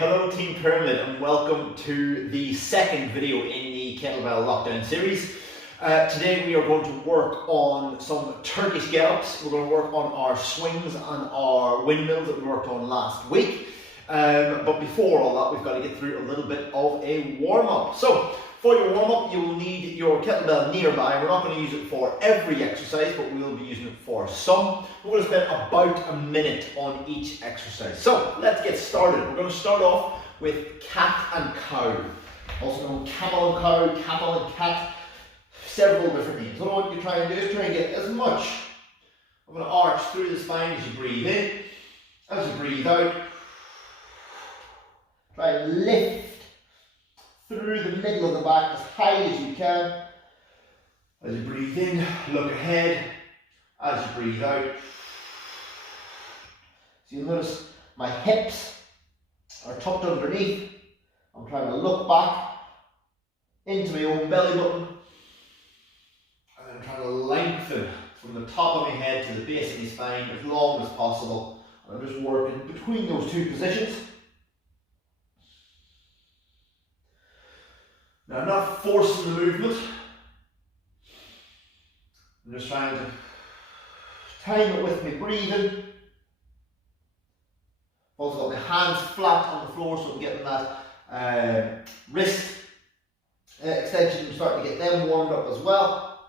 Hello Team Pyramid and welcome to the second video in the Kettlebell Lockdown series. Today we are going to work on some Turkish get-ups. We're going to work on our swings and our windmills that we worked on last week. But before all that, we've got to get through a little bit of a warm-up. So for your warm-up, you will need your kettlebell nearby. We're not going to use it for every exercise, but we will be using it for some. We're going to spend about a minute on each exercise. So let's get started. We're going to start off with cat and cow. Also known camel and cow, camel and cat, several different names. So what you try and do is try and get as much of an arch through the spine as you breathe in. As you breathe out, try and lift through the middle of the back as high as you can. As you breathe in, look ahead. As you breathe out. So you'll notice my hips are tucked underneath. I'm trying to look back into my own belly button. And I'm trying to lengthen from the top of my head to the base of my spine as long as possible. And I'm just working between those two positions. Now I'm not forcing the movement, I'm just trying to time it with my breathing. Also got my hands flat on the floor so I'm getting that wrist extension and starting to get them warmed up as well.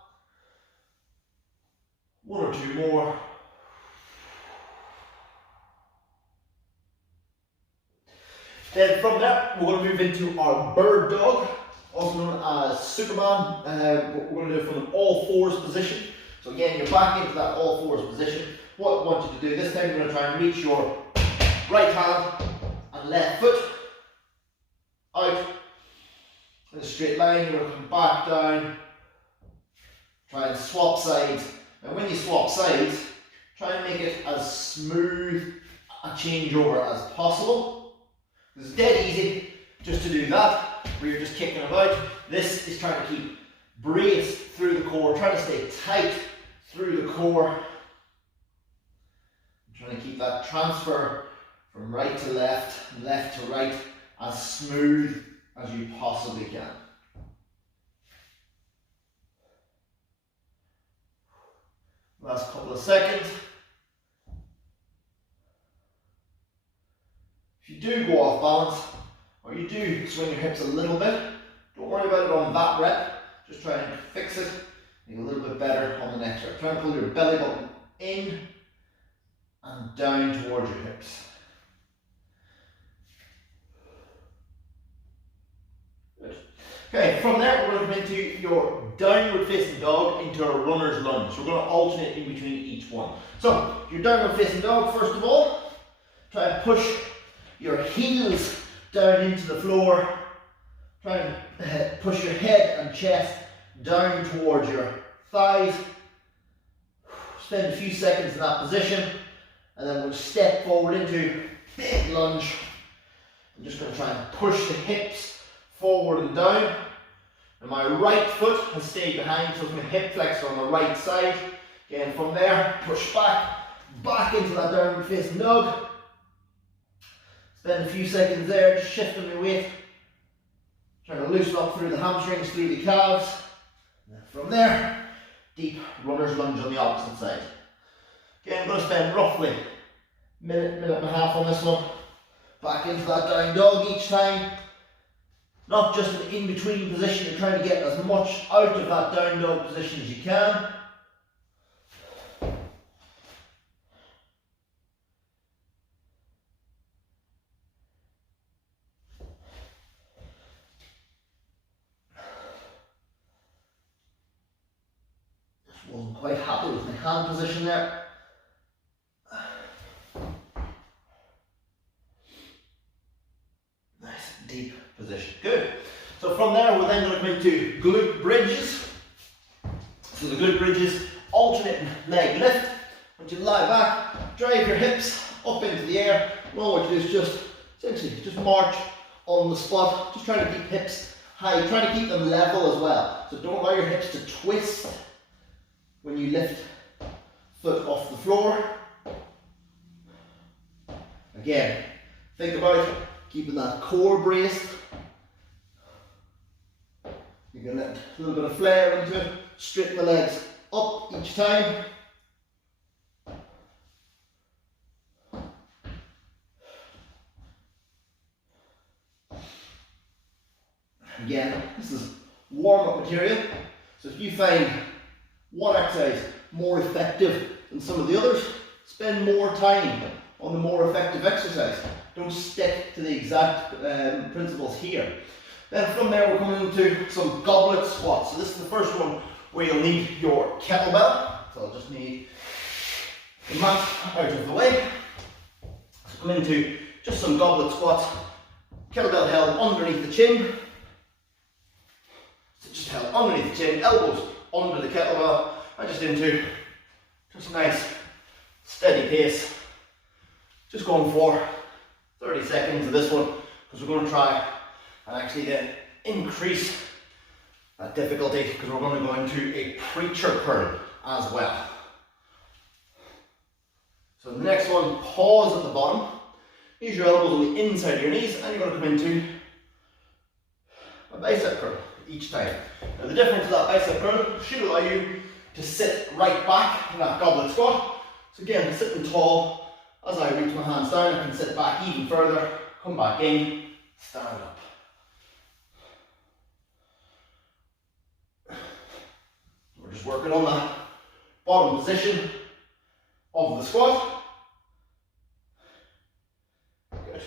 One or two more. Then from there we're going to move into our bird dog, also known as Superman. We're going to do it from an all fours position. So again, you're back into that all fours position. What I want you to do this time, you're going to try and reach your right hand and left foot out in a straight line. You're going to come back down, try and swap sides. And when you swap sides, try and make it as smooth a changeover as possible. It's dead easy just to do that, where you're just kicking about. This is trying to keep braced through the core, trying to stay tight through the core. Trying to keep that transfer from right to left, left to right, as smooth as you possibly can. Last couple of seconds. If you do go off balance, or you do swing your hips a little bit, don't worry about it on that rep. Just try and fix it, make it a little bit better on the next rep. Try and pull your belly button in and down towards your hips. Good. Okay, from there we're going to come into your downward facing dog into a runner's lunge. So we're going to alternate in between each one. So your downward facing dog, first of all, try and push your heels down into the floor. Try and push your head and chest down towards your thighs. Spend a few seconds in that position, and then we'll step forward into big lunge. I'm just going to try and push the hips forward and down. And my right foot has stayed behind, so it's my hip flexor on the right side. Again, from there, push back into that downward facing dog. Spend a few seconds there, just shifting my weight. Trying to loosen up through the hamstrings, through the calves. And from there, deep runner's lunge on the opposite side. Again, I'm going to spend roughly a minute and a half on this one. Back into that down dog each time. Not just an in-between position, you're trying to get as much out of that down dog position as you can. Wasn't quite happy with my hand position there. Nice deep position. Good. So from there we're then going to come into glute bridges. So the glute bridges, alternate leg lift. Once you lie back, drive your hips up into the air. All what you do is just essentially just march on the spot. Just trying to keep hips high, trying to keep them level as well. So don't allow your hips to twist when you lift foot off the floor. Again, think about keeping that core braced. You can let a little bit of flair into it, straighten the legs up each time. Again, this is warm-up material, so if you find one exercise more effective than some of the others, spend more time on the more effective exercise. Don't stick to the exact principles here. Then from there we're coming into some goblet squats. So this is the first one where you'll need your kettlebell. So I'll just need the mat out of the way. So come into just some goblet squats. Kettlebell held underneath the chin. So just held underneath the chin, elbows under the kettlebell, and just into just a nice steady pace. Just going for 30 seconds of this one, because we're going to try and actually then increase that difficulty, because we're going to go into a preacher curl as well. So the next one, pause at the bottom, use your elbows on the inside of your knees, and you're going to come into a bicep curl each time. Now the difference of that bicep curl should allow you to sit right back in that goblet squat. So again, sitting tall, as I reach my hands down, I can sit back even further, come back in, stand up. We're just working on that bottom position of the squat. Good.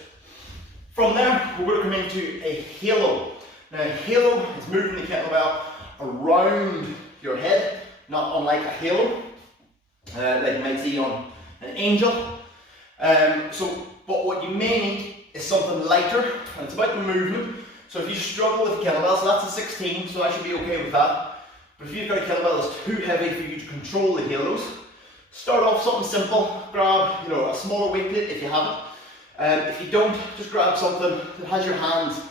From there, we're going to come into a halo. Now, a halo is moving the kettlebell around your head, not unlike a halo, like you might see on an angel. But what you may need is something lighter, and it's about the movement. So if you struggle with the kettlebell, so that's a 16, so I should be okay with that. But if you've got a kettlebell that's too heavy for you to control the halos, start off something simple. Grab, a smaller weight plate if you have it. If you don't, just grab something that has your hands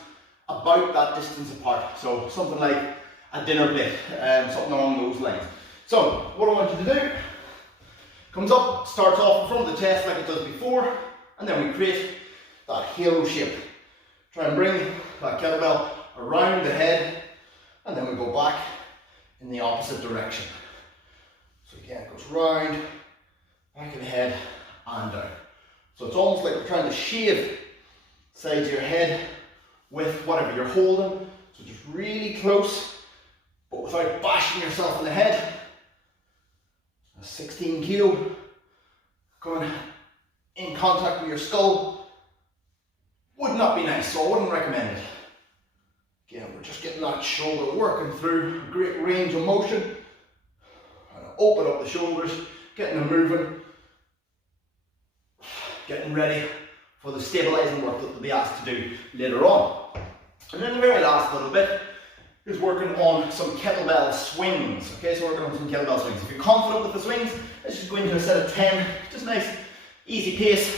about that distance apart. So something like a dinner plate, something along those lines. So what I want you to do, comes up, starts off in front of the chest like it does before, and then we create that halo shape. Try and bring that kettlebell around the head, and then we go back in the opposite direction. So again, it goes round, back of the head, and down. So it's almost like we're trying to shave sides of your head with whatever you're holding. So just really close, but without bashing yourself in the head. 16 kilo going in contact with your skull would not be nice, so I wouldn't recommend it. Again, we're just getting that shoulder working through a great range of motion. And open up the shoulders, getting them moving, getting ready for the stabilizing work that we'll be asked to do later on. And then the very last little bit is working on some kettlebell swings. Okay, so working on some kettlebell swings. If you're confident with the swings, let's just go into a set of 10, just nice, easy pace.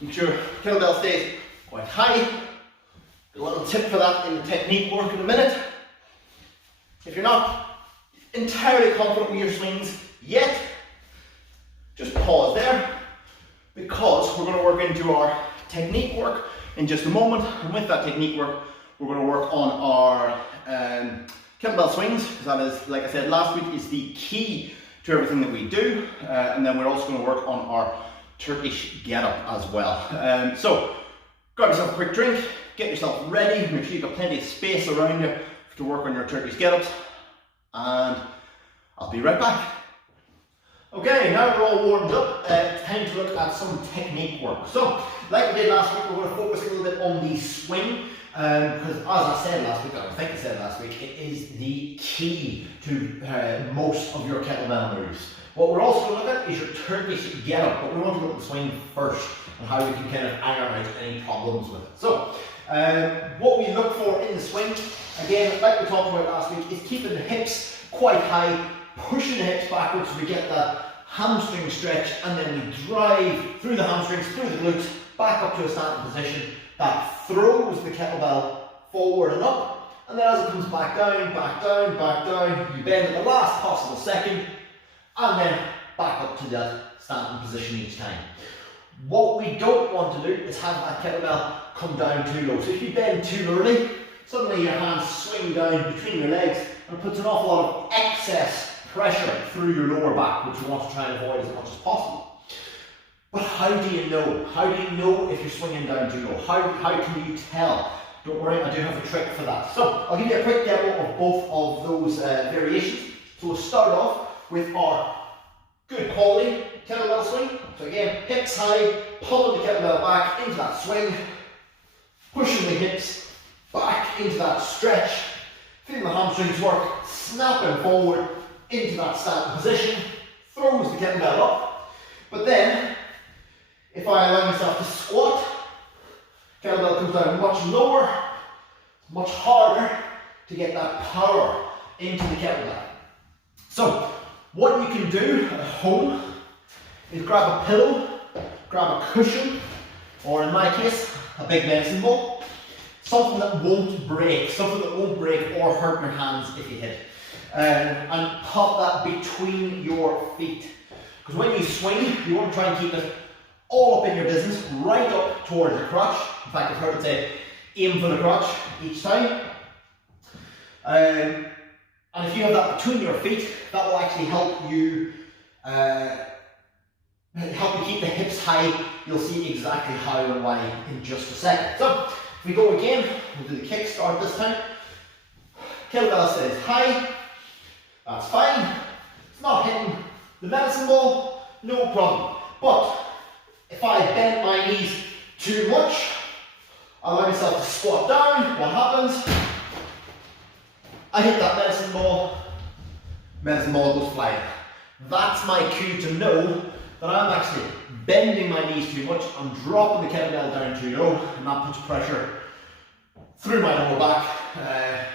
Make sure kettlebell stays quite high. A little tip for that in the technique work in a minute. If you're not entirely confident with your swings yet, just pause there, because we're going to work into our technique work in just a moment. And with that technique work, we're going to work on our kettlebell swings, because that is, like I said last week, is the key to everything that we do. And then we're also going to work on our Turkish get-up as well. So grab yourself a quick drink, get yourself ready, make sure you've got plenty of space around you to work on your Turkish get-ups, and I'll be right back. Okay, now we're all warmed up, it's time to look at some technique work. So, like we did last week, we're going to focus a little bit on the swing, because as I said last week, I think I said last week, it is the key to most of your kettlebell moves. What we're also going to look at is your Turkish get-up, but we want to look at the swing first, and how we can kind of iron out any problems with it. So, what we look for in the swing, again, like we talked about last week, is keeping the hips quite high, pushing the hips backwards so we get that hamstring stretch, and then we drive through the hamstrings, through the glutes, back up to a standing position that throws the kettlebell forward and up, and then as it comes back down, back down, back down, you bend at the last possible second, and then back up to that standing position each time. What we don't want to do is have that kettlebell come down too low. So if you bend too early, suddenly your hands swing down between your legs and it puts an awful lot of excess pressure through your lower back, which we want to try and avoid as much as possible. But how do you know? How do you know if you're swinging down too low? How can you tell? Don't worry, I do have a trick for that. So I'll give you a quick demo of both of those variations. So we'll start off with our good quality kettlebell swing. So again, hips high, pulling the kettlebell back into that swing, pushing the hips back into that stretch, feeling the hamstrings work, snapping forward into that standing position, throws the kettlebell up. But then, if I allow myself to squat, kettlebell comes down much lower, much harder to get that power into the kettlebell. So, what you can do at home is grab a pillow, grab a cushion, or in my case, a big medicine ball. Something that won't break or hurt your hands if you hit. And pop that between your feet. Because when you swing, you want to try and keep it all up in your business, right up towards your crotch. In fact, I've heard it say, aim for the crotch each time. And if you have that between your feet, that will actually help you keep the hips high. You'll see exactly how and why in just a second. So, if we go again, we'll do the kickstart this time. Kettlebell stays high. That's fine. It's not hitting the medicine ball, no problem. But if I bend my knees too much, allow myself to squat down, what happens? I hit that medicine ball goes flying. That's my cue to know that I'm actually bending my knees too much, I'm dropping the kettlebell down too low, and that puts pressure through my lower back,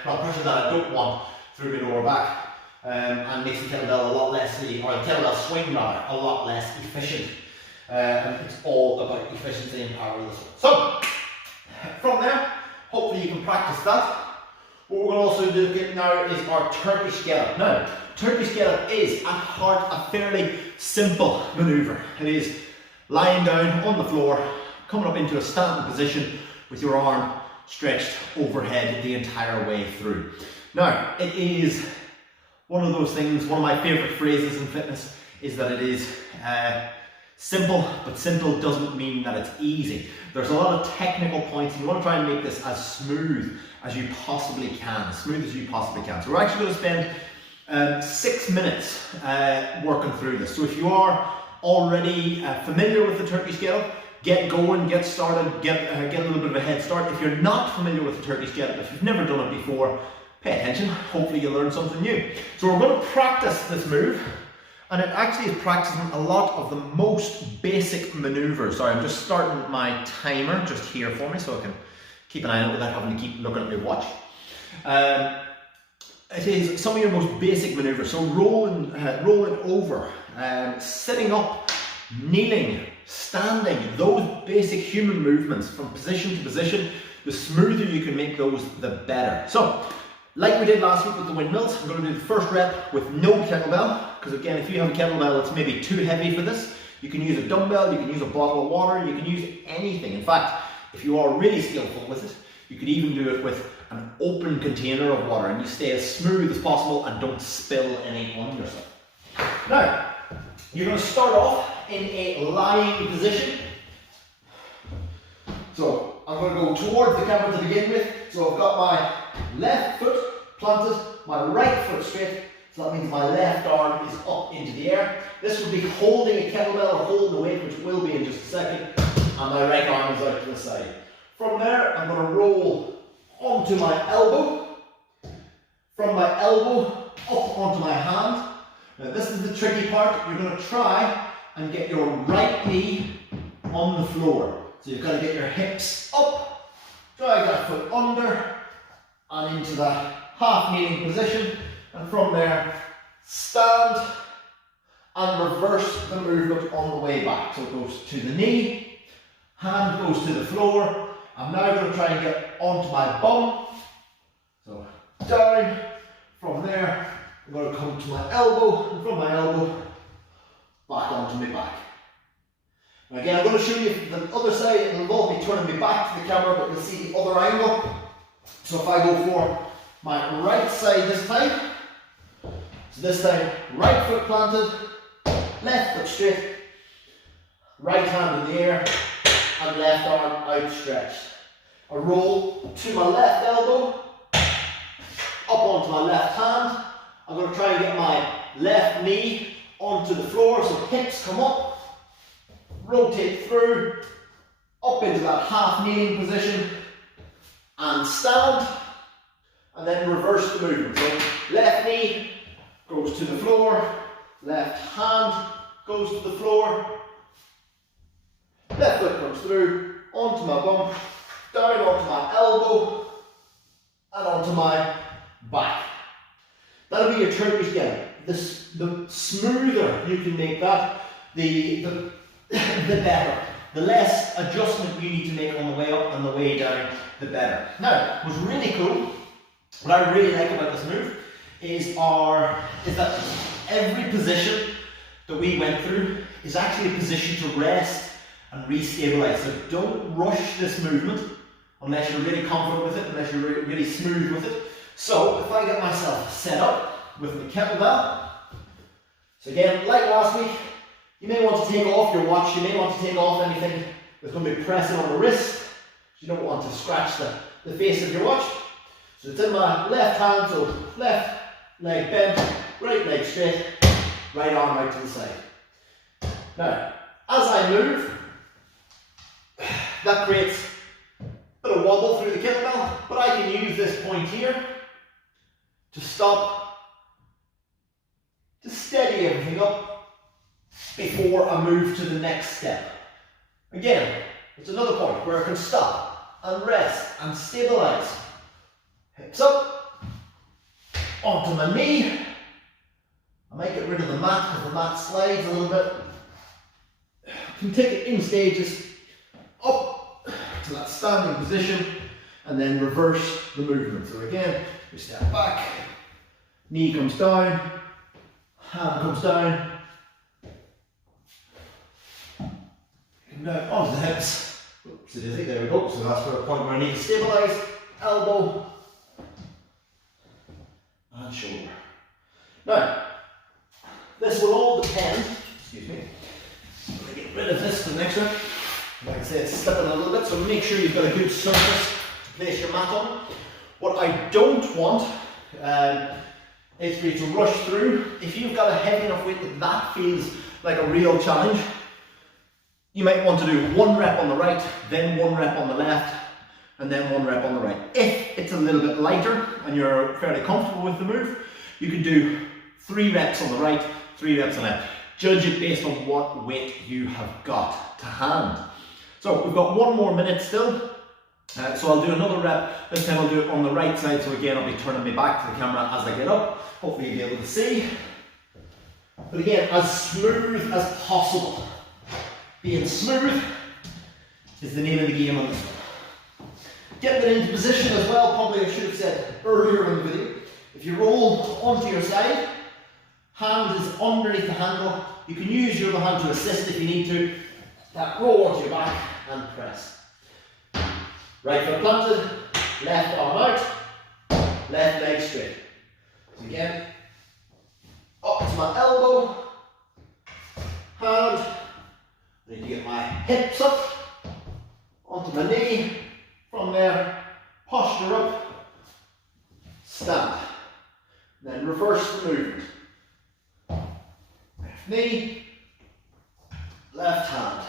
pressure that I don't want through my lower back, and makes the kettlebell a lot less, or the kettlebell swing rather, a lot less efficient. And it's all about efficiency and power of this one. So, from there, hopefully you can practice that. What we're also doing now is our Turkish get-up. Now, Turkish get-up is at heart a fairly simple maneuver. It is lying down on the floor, coming up into a standing position with your arm stretched overhead the entire way through. Now, it is one of those things, one of my favourite phrases in fitness is that it is simple, but simple doesn't mean that it's easy. There's a lot of technical points, and you want to try and make this as smooth as you possibly can, as smooth as you possibly can. So we're actually going to spend 6 minutes working through this. So if you are already familiar with the Turkish get-up, get going, get started, get a little bit of a head start. If you're not familiar with the Turkish get-up, if you've never done it before, pay attention. Hopefully you'll learn something new. So we're going to practice this move. And it actually is practicing a lot of the most basic maneuvers. Sorry, I'm just starting my timer just here for me so I can keep an eye on it without having to keep looking at my watch. It is some of your most basic maneuvers. So rolling over, sitting up, kneeling, standing, those basic human movements from position to position, the smoother you can make those, the better. So, like we did last week with the windmills, I'm going to do the first rep with no kettlebell, because again, if you have a kettlebell that's maybe too heavy for this, you can use a dumbbell, you can use a bottle of water, you can use anything. In fact, if you are really skillful with it, you could even do it with an open container of water, and you stay as smooth as possible and don't spill any on yourself. Now, you're going to start off in a lying position. So, I'm going to go towards the camera to begin with. So I've got my left foot planted, my right foot straight, so that means my left arm is up into the air. This would be holding a kettlebell or holding a weight, which will be in just a second, and my right arm is out to the side. From there, I'm going to roll onto my elbow, from my elbow up onto my hand. Now this is the tricky part. You're going to try and get your right knee on the floor. So you've got to get your hips up, drag that foot under and into that half kneeling position, and from there stand and reverse the movement on the way back. So it goes to the knee, hand goes to the floor. I'm now going to try and get onto my bum. So down, from there I'm going to come to my elbow, and from my elbow back onto my back. Again, I'm going to show you the other side. It'll involve me turning me back to the camera, but you'll see the other angle. So if I go for my right side this time, so this time, right foot planted, left foot straight, right hand in the air, and left arm outstretched. I roll to my left elbow, up onto my left hand. I'm going to try and get my left knee onto the floor, so hips come up. Rotate through, up into that half kneeling position, and stand, and then reverse the movement. So left knee goes to the floor, left hand goes to the floor, left foot comes through, onto my bum, down onto my elbow, and onto my back. That'll be your Turkish again. The smoother you can make that, the better. The less adjustment you need to make on the way up and the way down, the better. Now, what's really cool, what I really like about this move is that every position that we went through is actually a position to rest and re-stabilize. So don't rush this movement unless you're really confident with it, unless you're really smooth with it. So if I get myself set up with the kettlebell, so again, like last week, you may want to take off your watch, you may want to take off anything that's going to be pressing on the wrist. You don't want to scratch the face of your watch. So it's in my left hand, so left leg bent, right leg straight, right arm out to the side. Now, as I move, that creates a bit of wobble through the kettlebell, but I can use this point here to stop, to steady everything up before I move to the next step. Again, it's another point where I can stop and rest and stabilize. Hips up, onto my knee. I might get rid of the mat because the mat slides a little bit. I can take it in stages, up to that standing position, and then reverse the movement. So again, we step back, knee comes down, hand comes down, down onto the hips. Oops, it is it, there we go. So that's where the point where I need to stabilize, elbow and shoulder. Now, this will all depend, excuse me, I'm going to get rid of this for the next one. Like I say, it's slipping a little bit, so make sure you've got a good surface to place your mat on. What I don't want is for you to rush through. If you've got a heavy enough weight that feels like a real challenge, you might want to do 1 rep on the right, then 1 rep on the left, and then 1 rep on the right. If it's a little bit lighter and you're fairly comfortable with the move, you can do 3 reps on the right, 3 reps on the left. Judge it based on what weight you have got to hand. So we've got 1 more minute still. So I'll do another rep. This time I'll do it on the right side. So again, I'll be turning me back to the camera as I get up. Hopefully you'll be able to see. But again, as smooth as possible. Being smooth is the name of the game on this one. Getting it into position as well, probably I should have said earlier in the video. If you roll onto your side, hand is underneath the handle. You can use your other hand to assist if you need to. Roll onto your back and press. Right foot planted, left arm out, left leg straight. So again, up to my elbow, hand. I need to get my hips up, onto my knee, from there, posture up, stand. Then reverse the movement. Left knee, left hand,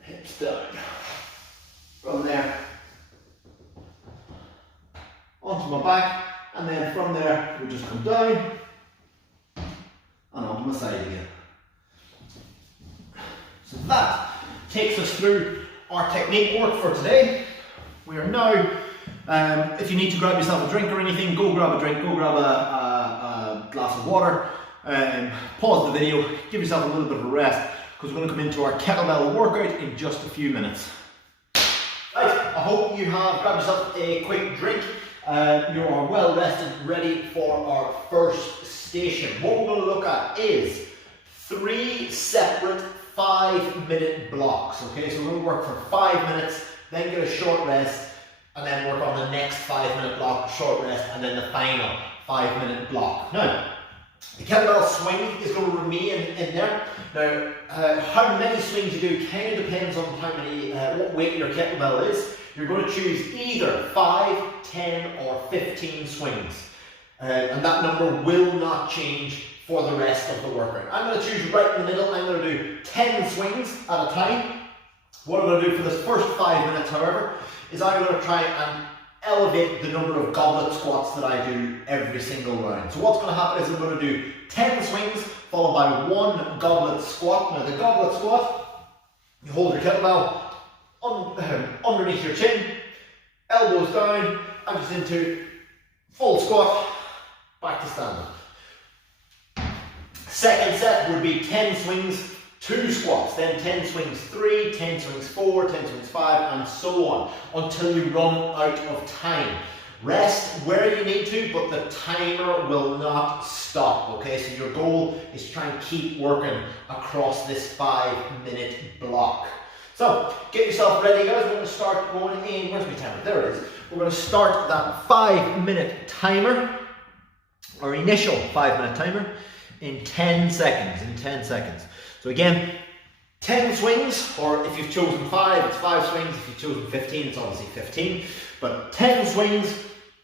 hips down. From there, onto my back, and then from there, we just come down, and onto my side again. So that takes us through our technique work for today. We are now, if you need to grab yourself a drink or anything, go grab a drink, go grab a glass of water, pause the video, give yourself a little bit of a rest, because we're going to come into our kettlebell workout in just a few minutes. Right, I hope you have grabbed yourself a quick drink. You are well rested, ready for our first station. What we're going to look at is 3 separate 5-minute blocks. Okay, so we're going to work for 5 minutes, then get a short rest, and then work on the next 5-minute block, short rest, and then the final 5-minute block. Now, the kettlebell swing is going to remain in there. Now, how many swings you do kind of depends on how many, what weight your kettlebell is. You're going to choose either 5, 10, or 15 swings. And that number will not change for the rest of the workout. I'm going to choose right in the middle. I'm going to do 10 swings at a time. What I'm going to do for this first 5 minutes, however, is I'm going to try and elevate the number of goblet squats that I do every single round. So what's going to happen is I'm going to do 10 swings followed by 1 goblet squat. Now the goblet squat, you hold your kettlebell underneath your chin, elbows down, and just into full squat, back to standing. Second set would be 10 swings, 2 squats, then 10 swings 3, 10 swings 4, 10 swings 5, and so on, until you run out of time. Rest where you need to, but the timer will not stop, okay? So your goal is to try and keep working across this 5-minute block. So, get yourself ready, guys. We're going to start going in. Where's my timer? There it is. We're going to start that 5-minute timer, our initial 5-minute timer, in 10 seconds. So again, 10 swings, or if you've chosen 5, it's 5 swings. If you've chosen 15, it's obviously 15. But 10 swings,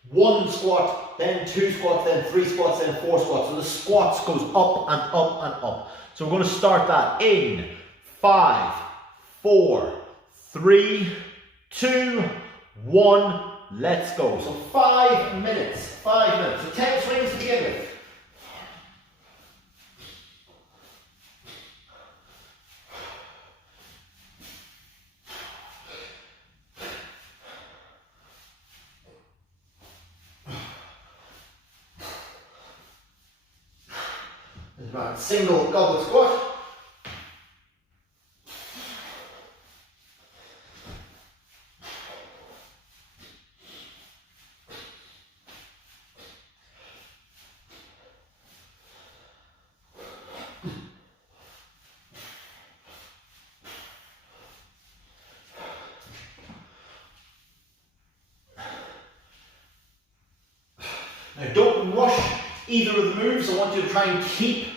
1 squat, then 2 squats, then 3 squats, then 4 squats. So the squats goes up and up and up. So we're going to start that in 5, 4, 3, 2, 1. Let's go. So 5 minutes. 5 minutes. So 10 swings to begin with. Right, single goblet squat. Now don't rush either of the moves. I want you to try and keep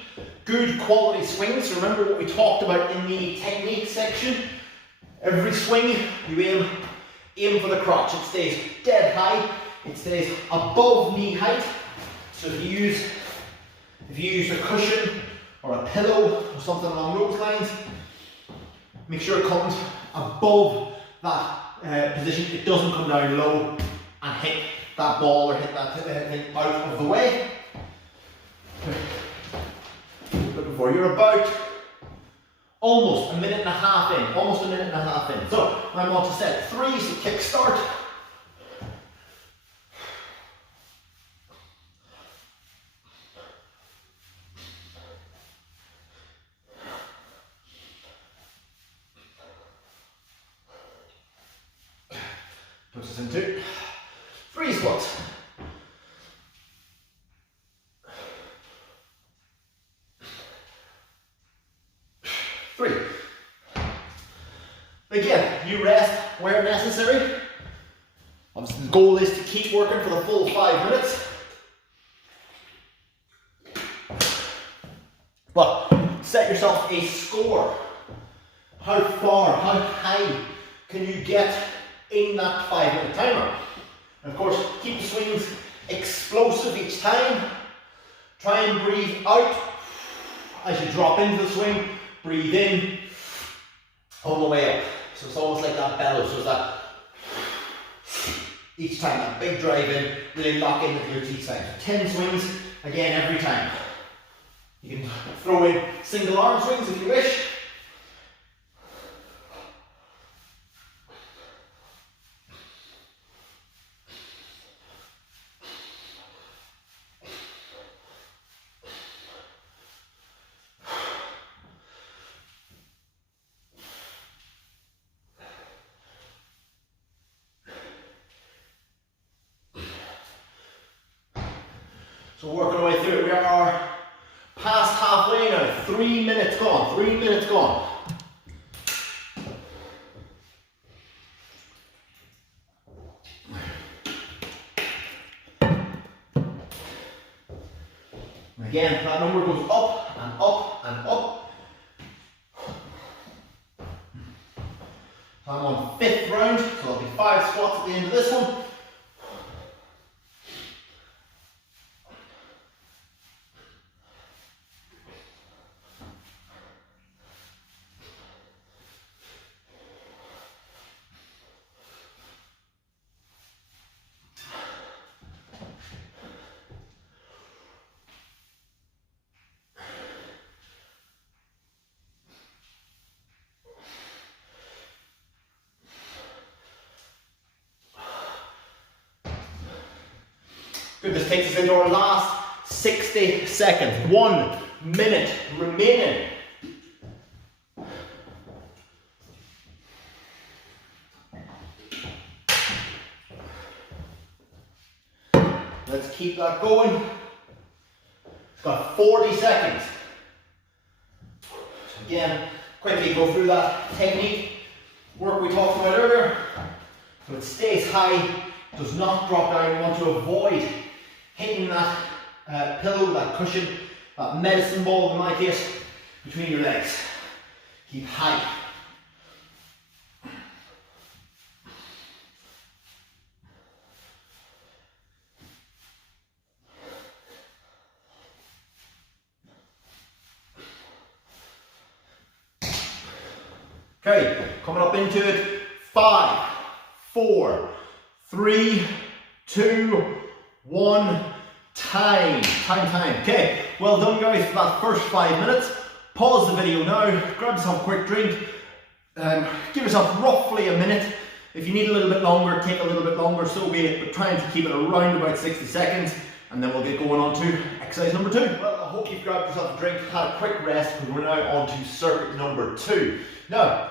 good quality swings. Remember what we talked about in the technique section. Every swing, you aim for the crotch. It stays dead high. It stays above knee height. So if you use a cushion or a pillow or something along those lines, make sure it comes above that position. It doesn't come down low and hit that ball or hit that thing out of the way. Looking for, you're about almost a minute and a half in. So I'm on to set 3, so kick start. Puts us into 3 squats. 3. Again, you rest where necessary. Obviously the goal is to keep working for the full 5 minutes. But set yourself a score. How far, how high can you get in that 5-minute timer? And of course, keep the swings explosive each time. Try and breathe out as you drop into the swing. Breathe in on the way up. So it's almost like that bellow. So it's that each time, that big drive in, really lock in the glutes each time. So 10 swings, again, every time. You can throw in single arm swings if you wish. So working our way through it, we are Past halfway now, 3 minutes gone, 3 minutes gone. Again, that number goes up and up and up. I'm on 5th round, so there'll be 5 squats at the end of this one. Good, this takes us into our last 60 seconds. 1 minute remaining. Let's keep that going. It's got 40 seconds. So again, quickly go through that technique work we talked about earlier. So it stays high, does not drop down. You want to avoid hitting that pillow, that cushion, that medicine ball in my case, between your legs. Keep high. Okay, coming up into it. 5, 4, 3, 2, 1. Time. Okay, well done guys for that first 5 minutes. Pause the video now, grab yourself a quick drink, give yourself roughly a minute. If you need a little bit longer, take a little bit longer, so be it, but trying to keep it around about 60 seconds, and then we'll get going on to exercise number 2. Well, I hope you've grabbed yourself a drink, had a quick rest, because we're now on to circuit number 2. Now,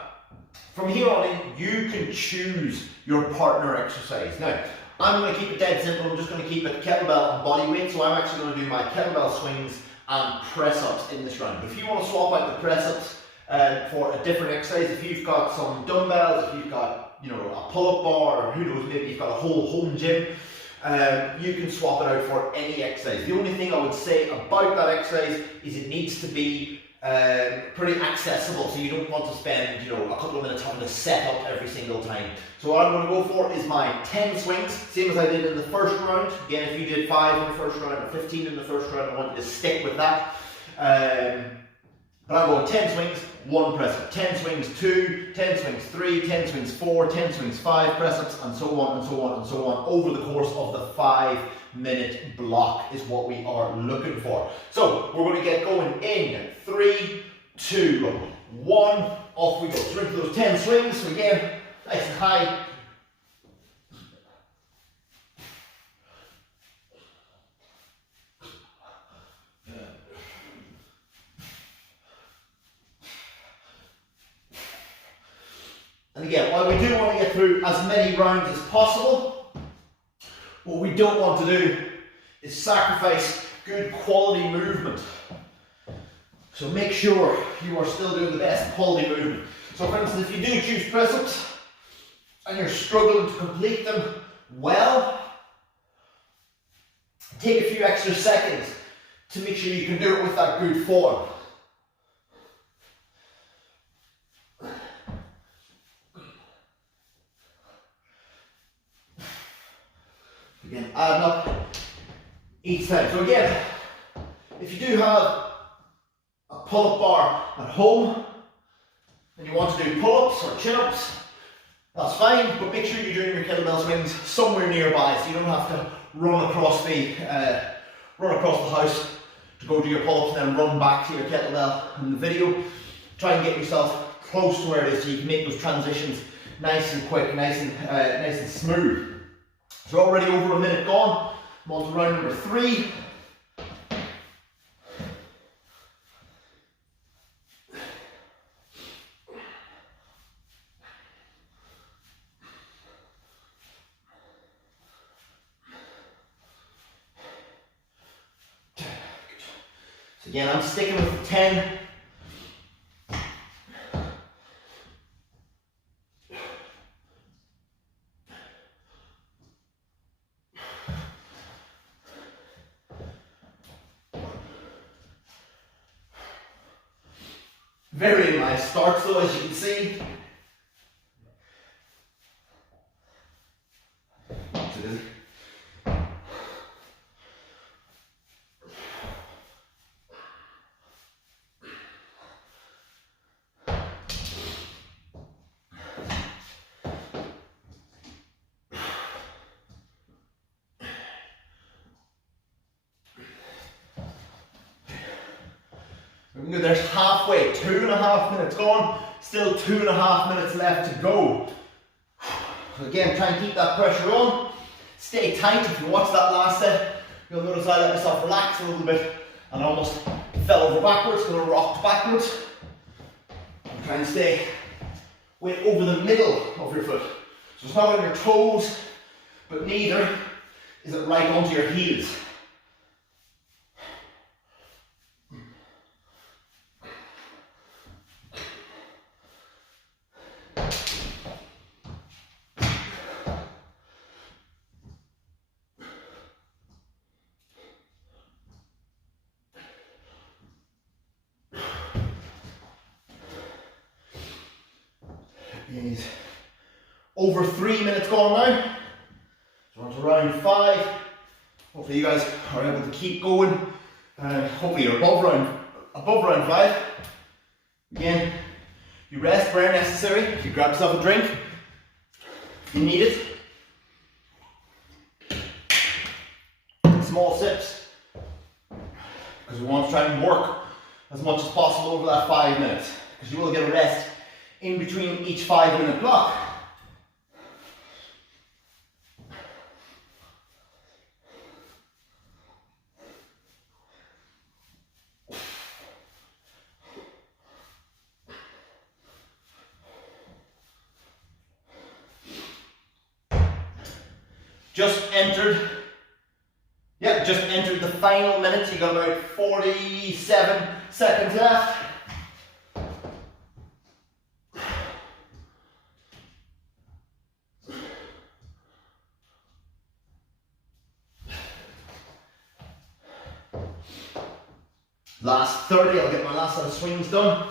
from here on in, you can choose your partner exercise. Now, I'm going to keep it dead simple. I'm just going to keep it kettlebell and body weight. So I'm actually going to do my kettlebell swings and press-ups in this round. But if you want to swap out the press-ups for a different exercise, if you've got some dumbbells, if you've got a pull-up bar, or who knows, maybe you've got a whole home gym, you can swap it out for any exercise. The only thing I would say about that exercise is it needs to be pretty accessible, so you don't want to spend a couple of minutes having to set up every single time. So what I'm going to go for is my 10 swings, same as I did in the first round. Again, if you did 5 in the first round or 15 in the first round, I want you to stick with that. But I'm going 10 swings, 1 press up, 10 swings 2, 10 swings 3, 10 swings 4, 10 swings 5 press ups, and so on and so on and so on over the course of the 5-minute block is what we are looking for. So we're going to get going in 3, 2, 1, off we go. So into those 10 swings. So again, nice and high. And again, while we do want to get through as many rounds as possible, what we don't want to do is sacrifice good quality movement. So make sure you are still doing the best quality movement. So for instance, if you do choose press-ups and you're struggling to complete them well, take a few extra seconds to make sure you can do it with that good form. Again, adding up each time. So again, if you do have a pull-up bar at home and you want to do pull-ups or chin-ups, that's fine, but make sure you're doing your kettlebell swings somewhere nearby so you don't have to run across the house to go do your pull-ups and then run back to your kettlebell in the video. Try and get yourself close to where it is so you can make those transitions nice and quick, nice and smooth. So already over a minute gone. I'm on to round number 3. So again, I'm sticking with 10. Very nice starts though, as you can see. There's halfway, 2.5 minutes gone, still 2.5 minutes left to go. So again, try and keep that pressure on. Stay tight. If you watch that last set, you'll notice I let myself relax a little bit and almost fell over backwards, kind of rocked backwards. And try and stay weight over the middle of your foot. So it's not on your toes, but neither is it right onto your heels. Is over 3 minutes gone now. So we're on to round 5. Hopefully you guys are able to keep going. Hopefully you're above round 5. Again, you rest where necessary. You grab yourself a drink if you need it. Small sips, because we want to try and work as much as possible over that 5 minutes, because you will get a rest in between each 5-minute block. Just entered the final minutes. You got about 47 seconds left. Last 30, I'll get my last set of swings done.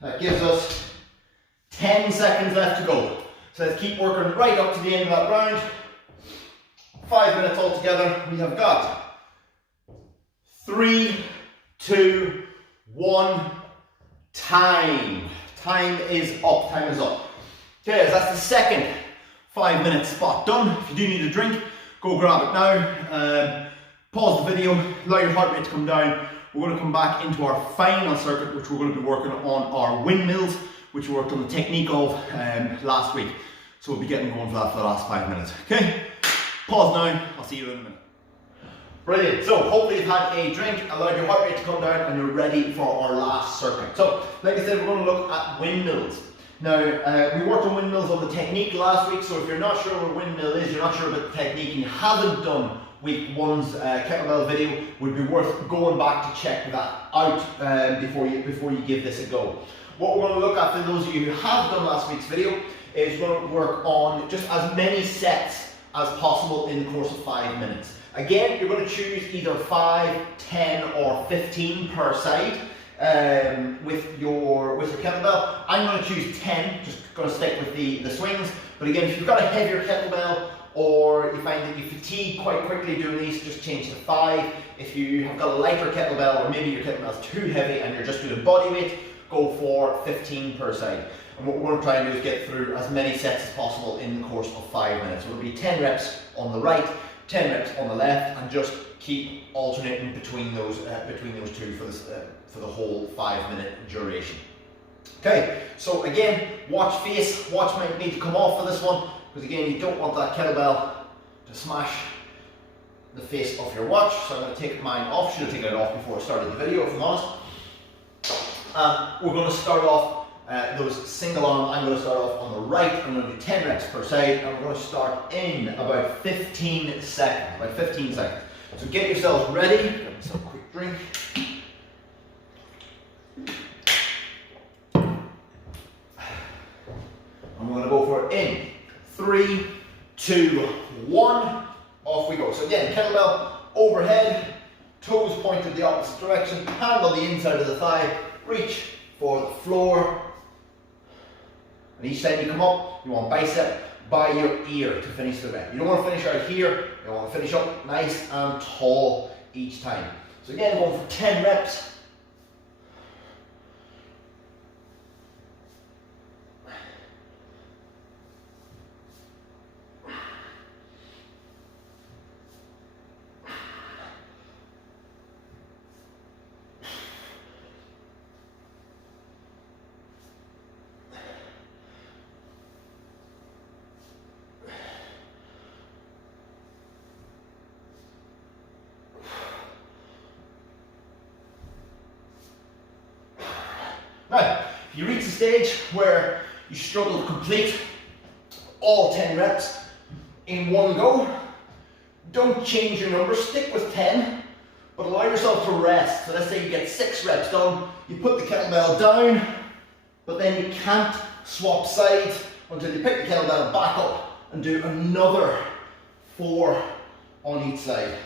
That gives us 10 seconds left to go. So let's keep working right up to the end of that round. 5 minutes altogether. We have got 3, 2, 1, time. Time is up, time is up. Okay, so that's the second 5-minute spot done. If you do need a drink, go grab it now. Pause the video, allow your heart rate to come down. We're going to come back into our final circuit, which we're going to be working on our windmills, which we worked on the technique of last week. So we'll be getting going for that for the last 5 minutes. Okay, pause now, I'll see you in a minute. Brilliant. So hopefully you've had a drink, allowed your heart rate to come down, and you're ready for our last circuit. So like I said, we're going to look at windmills. Now, we worked on windmills on the technique last week, so if you're not sure what a windmill is, you're not sure about the technique, and you haven't done week 1's kettlebell video, would be worth going back to check that out before you give this a go. What we're going to look at, for those of you who have done last week's video, is we're going to work on just as many sets as possible in the course of 5 minutes. Again, you're going to choose either 5, 10 or 15 per side with your kettlebell. I'm going to choose 10, just going to stick with the swings. But again, if you've got a heavier kettlebell or you find that you fatigue quite quickly doing these, just change to 5. If you have got a lighter kettlebell or maybe your kettlebell is too heavy and you're just doing body weight, go for 15 per side. And what we're going to try and do is get through as many sets as possible in the course of 5 minutes. So it'll be 10 reps on the right, 10 reps on the left, and just keep alternating between those two for the whole 5-minute duration. Okay, so again, watch face, watch might need to come off for this one, because again, you don't want that kettlebell to smash the face of your watch. So I'm going to take mine off. Should have taken it off before I started the video, if I'm honest. We're going to start off those single arm. I'm going to start off on the right. I'm going to do 10 reps per side, and we're going to start in about 15 seconds. About 15 seconds. So get yourselves ready. Grab myself a quick drink. I'm going to go for it in 3, 2, 1. Off we go. So again, kettlebell overhead, toes pointed the opposite direction, hand on the inside of the thigh, reach for the floor. And each time you come up, you want bicep by your ear to finish the rep. You don't want to finish out here, you want to finish up nice and tall each time. So again, going for 10 reps. Now, if you reach the stage where you struggle to complete all 10 reps in one go, don't change your number, stick with 10, but allow yourself to rest. So let's say you get 6 reps done, you put the kettlebell down, but then you can't swap sides until you pick the kettlebell back up and do another 4 on each side.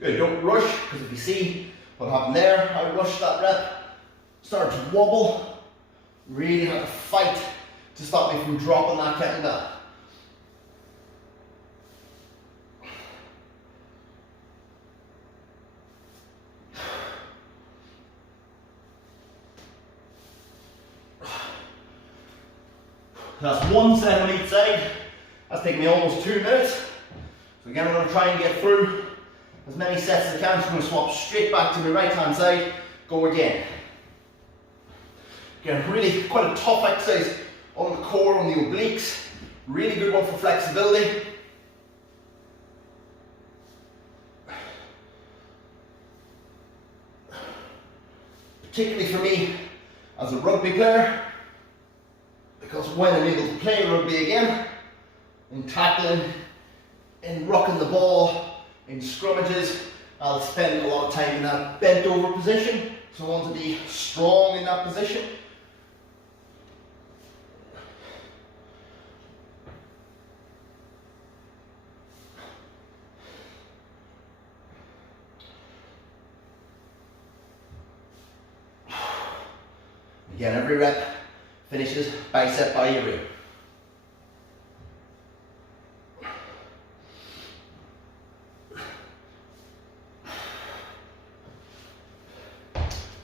Good, don't rush, because if you see what happened there, I rushed that rep, started to wobble, really had to fight to stop me from dropping that kettlebell. That's 1 set on each side. That's taken me almost 2 minutes. So again, I'm going to try and get through as many sets as I can. So I'm going to swap straight back to my right hand side. Go again. Again, really quite a tough exercise on the core, on the obliques. Really good one for flexibility. Particularly for me as a rugby player, because when I'm able to play rugby again, in tackling, in rucking the ball, in scrummages, I'll spend a lot of time in that bent over position. So I want to be strong in that position. Again, every rep finishes bicep by your ear.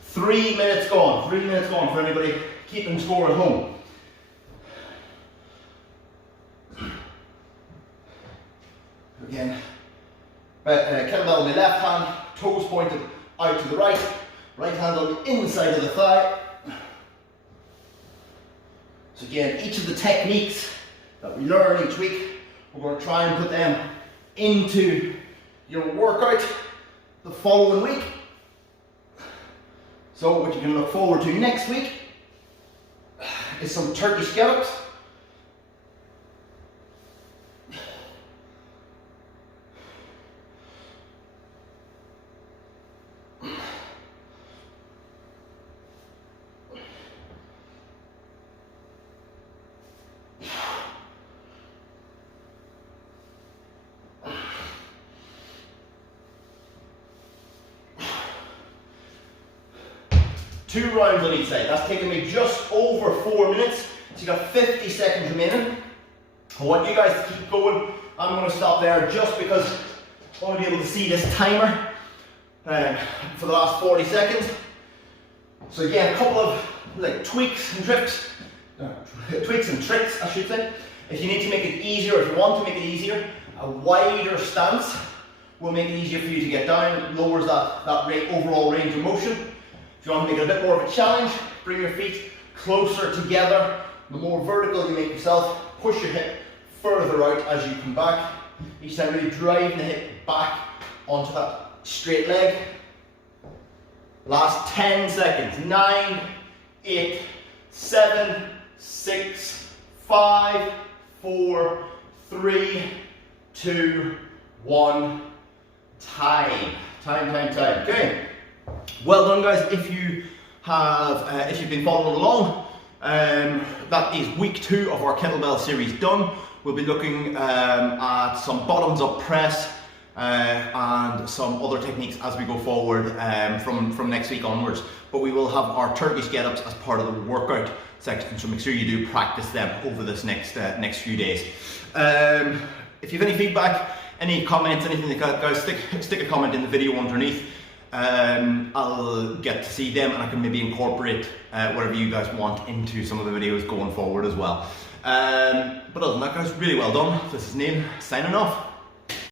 Three minutes gone for anybody keeping score at home. Again, kettlebell in my left hand, toes pointed out to the right, right hand on the inside of the thigh. So again, each of the techniques that we learn each week, we're going to try and put them into your workout the following week. So what you can look forward to next week is some turkey scallops. Two rounds on each side. That's taken me just over 4 minutes. So you got 50 seconds remaining. I want you guys to keep going. I'm going to stop there just because I want to be able to see this timer for the last 40 seconds. So again, a couple of like tweaks and tricks, I should say. If you need to make it easier, if you want to make it easier, a wider stance will make it easier for you to get down, lowers that overall range of motion. If you want to make it a bit more of a challenge, bring your feet closer together. The more vertical you make yourself, push your hip further out as you come back. Each time really driving the hip back onto that straight leg. Last 10 seconds. 9, 8, 7, 6, 5, 4, 3, 2, 1. Time. Okay. Well done, guys. If you've been following along, that is week 2 of our kettlebell series done. We'll be looking at some bottoms up press and some other techniques as we go forward from next week onwards. But we will have our Turkish get-ups as part of the workout section, so make sure you do practice them over this next few days. If you have any feedback, any comments, anything like that, guys, stick a comment in the video underneath. I'll get to see them and I can maybe incorporate whatever you guys want into some of the videos going forward as well. But other than that, guys, really well done. This is Neil signing off.